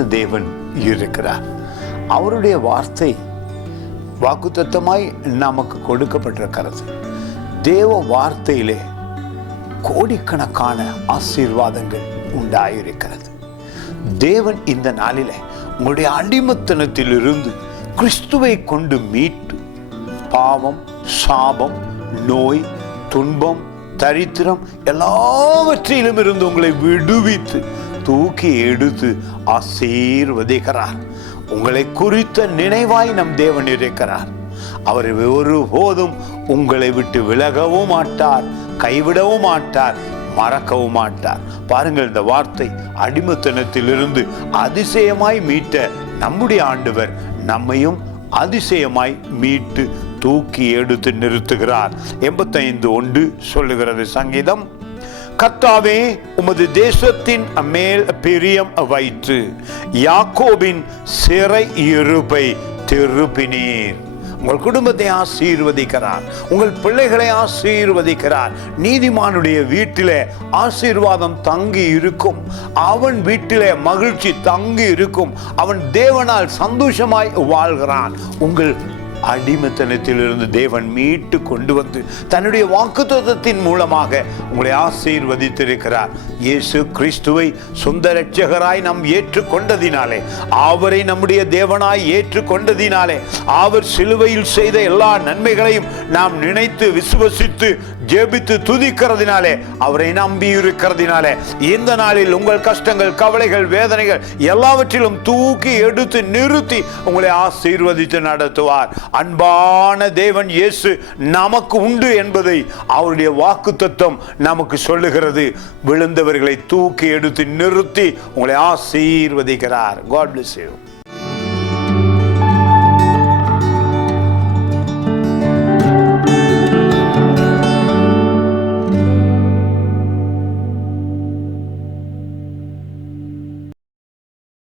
இந்த தேவன் இருக்கிறார். அவருடைய வார்த்தை வாக்குத்தத்தமாய் நமக்கு கொடுக்கப்பட்டிருக்கிறது. தேவ வார்த்தையிலே கோடிக்கணக்கான ஆசீர்வாதங்கள் உண்டாயிருக்கிறது. தேவன் இந்த நாளிலே உங்களுடைய அடிமைத்தனத்திலிருந்து கிறிஸ்துவை கொண்டு மீட்டு பாவம், சாபம், நோய், துன்பம், தரித்திரம் எல்லாவற்றிலும் இருந்து உங்களை விடுவித்து தூக்கி எடுத்து ஆசீர்வதிக்கிறார். உங்களை குறித்த நினைவாய் நம் தேவன் இருக்கிறார். அவர் ஒருபோதும் உங்களை விட்டு விலகவும் மாட்டார், கைவிடவும் மாட்டார், மறக்கவும் மாட்டார். பாருங்கள், இந்த வார்த்தை அடிமைத்தனத்திலிருந்து அதிசயமாய் மீட்ட நம்முடைய ஆண்டவர் நம்மையும் அதிசயமாய் மீட்டு தூக்கி எடுத்து நிறுத்துகிறார். 85:1 சொல்லுகிறது சங்கீதம், கர்த்தாவே உமது தேசத்தின் மேல் பிரியம் வைத்து யாக்கோபின் சிறை இருப்பை திருப்பினீர். உங்கள் குடும்பத்தை ஆசீர்வதிக்கிறார், உங்கள் பிள்ளைகளை ஆசீர்வதிக்கிறார். நீதிமானுடைய வீட்டிலே ஆசீர்வாதம் தங்கி இருக்கும், அவன் வீட்டிலே மகிழ்ச்சி தங்கி இருக்கும், அவன் தேவனால் சந்தோஷமாய் வாழ்கிறான். உங்கள் அடிமைத்தனத்திலிருந்து தேவன் மீட்டு கொண்டு வந்து தன்னுடைய வாக்குத்தத்தத்தின் மூலமாக உங்களை ஆசீர்வதித்திருக்கிறார். இயேசு கிறிஸ்துவை சொந்த இரட்சகராய் நாம் ஏற்றுக்கொண்டதினாலே, அவரை நம்முடைய தேவனாய் ஏற்றுக்கொண்டதினாலே, அவர் சிலுவையில் செய்த எல்லா நன்மைகளையும் நாம் நினைத்து விசுவசித்து ஜெபித்து துதிக்கிறதினாலே, அவரை நம்பி இருக்கிறதினாலே, இந்த நாளில் உங்கள் கஷ்டங்கள், கவலைகள், வேதனைகள் எல்லாவற்றிலும் தூக்கி எடுத்து நிறுத்தி உங்களை ஆசீர்வதித்து நடத்துவார். அன்பான தேவன் இயேசு நமக்கு உண்டு என்பதை அவருடைய வாக்குத்தத்தம் நமக்கு சொல்லுகிறது. விழுந்தவர்களை தூக்கி எடுத்து நிறுத்தி உங்களை ஆசீர்வதிக்கிறார். God bless you.